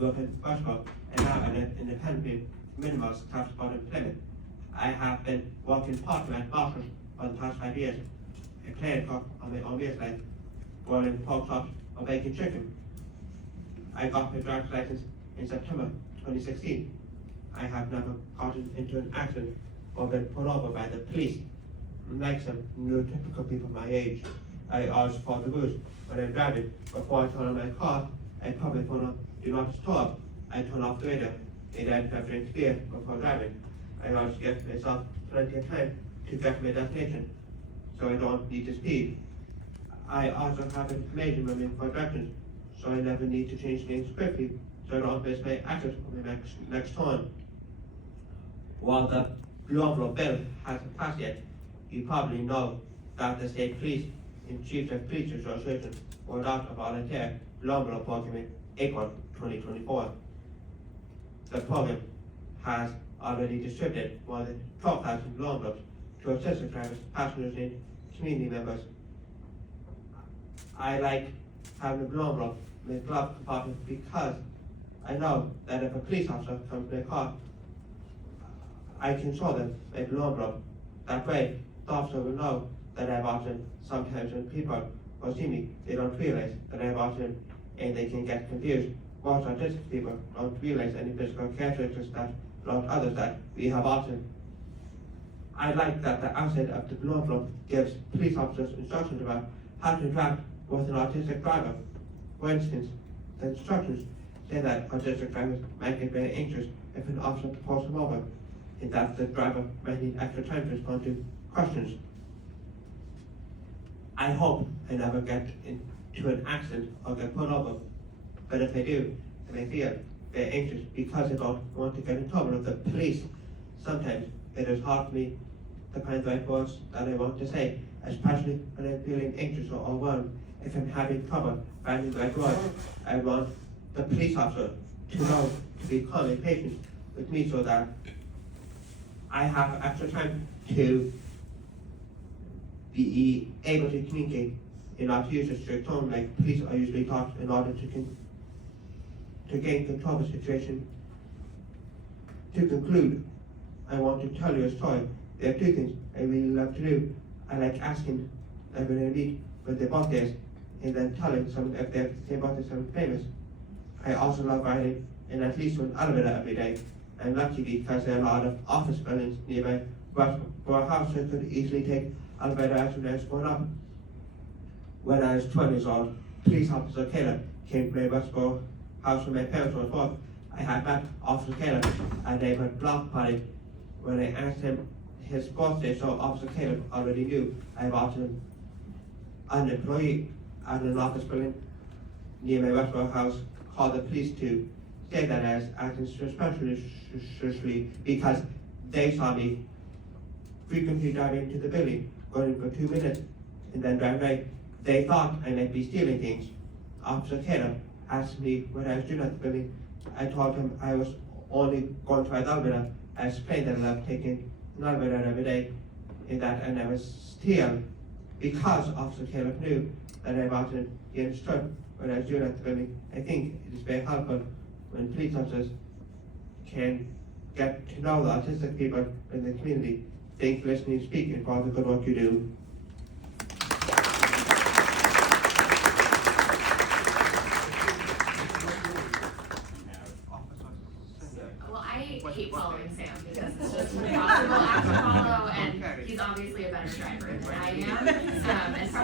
work in Bushville and now an independent minimal staff spot in Plymouth. I have been working part-time at Marshall for the past 5 years. A cleaning cook on my own meals like boiling pork chops or baking chicken. I got my driver's license in September 2016. I have never gotten into an accident or been pulled over by the police. Like some neurotypical people my age, I always follow the rules when I'm driving. Before I turn on my car, I probably phone on do not disturb. I turn off the radio. I don't have drink beer before driving. I always give myself plenty of time to get to my destination, so I don't need to speed. I also have information running for directions, so I never need to change things quickly, so I don't miss my exit on the next turn. While the blue envelope bill hasn't passed yet, you probably know that the state police in Chief of Police Association rolled out a volunteer blue envelope program in April 2024. The program has already distributed more than 12,000 blue envelopes to assistant drivers, passengers, and community members. I like having a blue envelope in the glove compartment because I know that if a police officer comes to my car, I can show them my blue envelope. That way, the officer will know that I've autism. Sometimes when people will see me, they don't realize that I have autism and they can get confused. Most autistic people don't realize any physical characteristics that belong to others that we have autism. I like that the outside of the blue envelope gives police officers instructions about how to interact with an autistic driver. For instance, the instructions say that autistic drivers might get very anxious if an officer pulls them over, and that the driver might need extra time to respond to questions. I hope I never get into an accident or get pulled over, but if I do, I may feel very anxious because I don't want to get in trouble with the police. Sometimes it is hard for me to find the right words that I want to say, especially when I'm feeling anxious or overwhelmed. If I'm having trouble finding the right words, I want the police officer to know to be calm and patient with me so that I have extra time to be able to communicate and not use a strict tone like police are usually taught in order to gain control of the situation. To conclude, I want to tell you a story. There are two things I really love to do. I like asking everyone I meet what their birthday is and then telling someone if they have the same birthday as someone famous. I also love riding in at least one elevator every day. I'm lucky because there are a lot of office buildings nearby, but for a house I could easily take elevator as when I was growing up. When I was 12 years old, police officer Caleb came to my Westboro house when my parents were at work. I had met Officer Caleb at a neighborhood block party. When I asked him his birthday, so Officer Caleb already knew I have autism. An employee at an office building near my Westboro house called the police to say that I was acting suspiciously because they saw me frequently driving to the building, going for 2 minutes, and then driving away. They thought I might be stealing things. Officer Caleb asked me what I was doing at the building. I told him I was only going to ride the elevator. I explained that I love taking an elevator every day, and that I never steal. Because Officer Caleb knew that I wasn't he understood what I was doing at the building. I think it is very helpful when police officers can get to know the autistic people in the community. Thank you for listening and speaking for all the good work you do. Well, I hate following Sam because it's just impossible act to follow, and he's obviously a better driver than I am, and